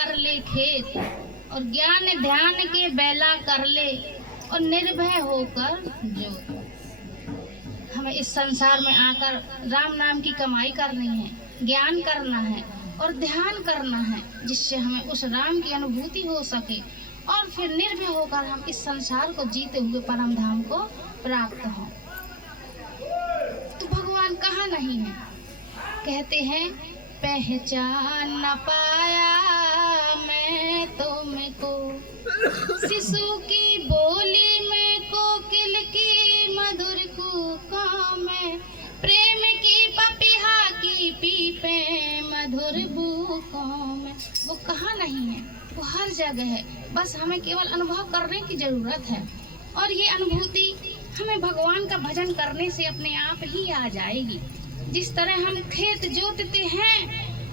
कर ले खेत और ज्ञान ध्यान के बेला कर ले और निर्भय होकर जो। हमें इस संसार में आकर राम नाम की कमाई करनी है, ज्ञान करना है और ध्यान करना है, जिससे हमें उस राम की अनुभूति हो सके और फिर निर्भय होकर हम इस संसार को जीते हुए परम धाम को प्राप्त हों। तो भगवान कहाँ नहीं है? कहते हैं पहचान न पाया मैं तुमको, शिशु की बोली में कोकिल की मधुर कूकों में, प्रेम की पपीहा की पीपे मधुर बूकों में। वो कहाँ नहीं है? वो हर जगह है, बस हमें केवल अनुभव करने की जरूरत है। और ये अनुभूति हमें भगवान का भजन करने से अपने आप ही आ जाएगी। जिस तरह हम खेत जोतते हैं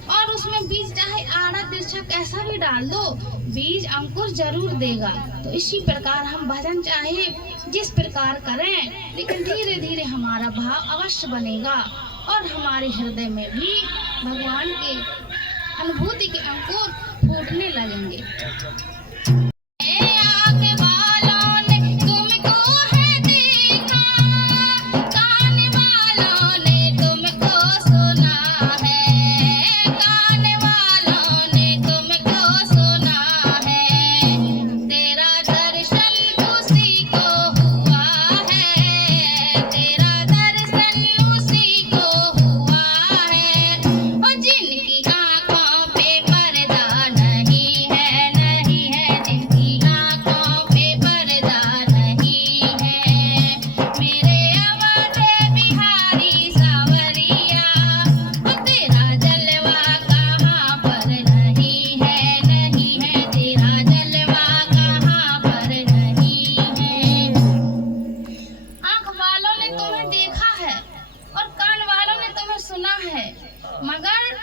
और उसमें बीज चाहे आड़ा तिरछा कैसा भी डाल दो, बीज अंकुर जरूर देगा। तो इसी प्रकार हम भजन चाहे जिस प्रकार करें, लेकिन धीरे धीरे हमारा भाव अवश्य बनेगा और हमारे हृदय में भी भगवान के अनुभूति के अंकुर फूटने लगेंगे। मगर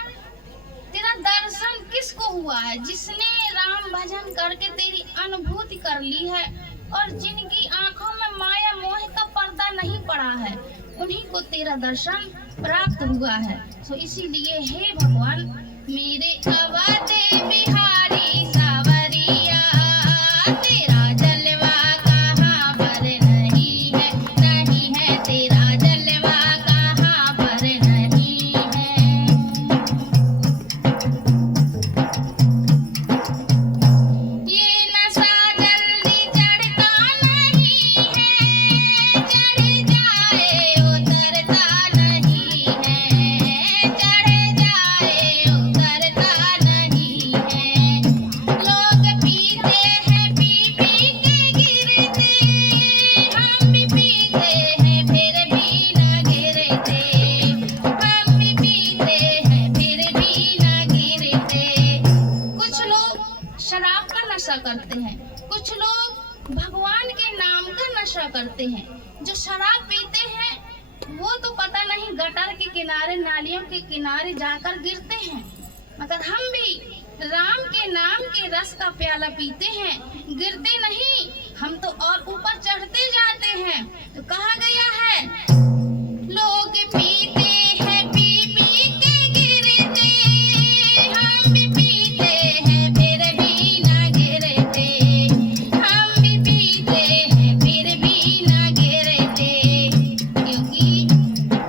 तेरा दर्शन किसको हुआ है? जिसने राम भजन करके तेरी अनुभूति कर ली है और जिनकी आंखों में माया मोह का पर्दा नहीं पड़ा है, उन्हीं को तेरा दर्शन प्राप्त हुआ है। तो इसीलिए हे भगवान, मेरे अवधे बिहारी सावरिया, तेरा जलवा कहाँ पर नहीं है, नहीं है तेरा जलवा कहाँ पर नहीं है। ये नशा जल्दी चढ़ता नहीं है, चढ़ जाए उतरता नहीं है, चढ़ जाए उतरता नहीं है। लोग पीते हैं पी पी के गिरते, हम भी पीते हैं फिर भी न गिरते, हम भी पीते हैं फिर भी न गिरते। कुछ लोग शराब का नशा करते हैं, कुछ लोग भगवान के नाम का नशा करते हैं। जो शराब पीते हैं वो तो पता नहीं गटर के किनारे नालियों के किनारे जाकर गिरते हैं, मगर हम भी राम के नाम के रस का प्याला पीते हैं, गिरते नहीं, हम तो और ऊपर चढ़ते जाते हैं। तो कहा गया है, लोग पीते हैं पी पी के गिरते, हम भी पीते हैं फिर भी न गिरते, हम भी पीते हैं फिर भी न गिरते, क्योंकि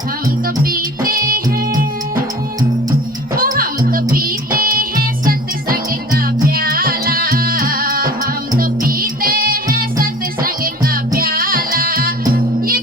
हम तो पीते हैं, वो हम तो पीते हैं सत्संग का प्याला, हम तो पीते हैं सत्संग का प्याला। ये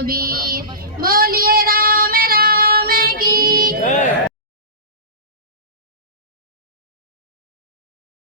रघुबीर बोलिए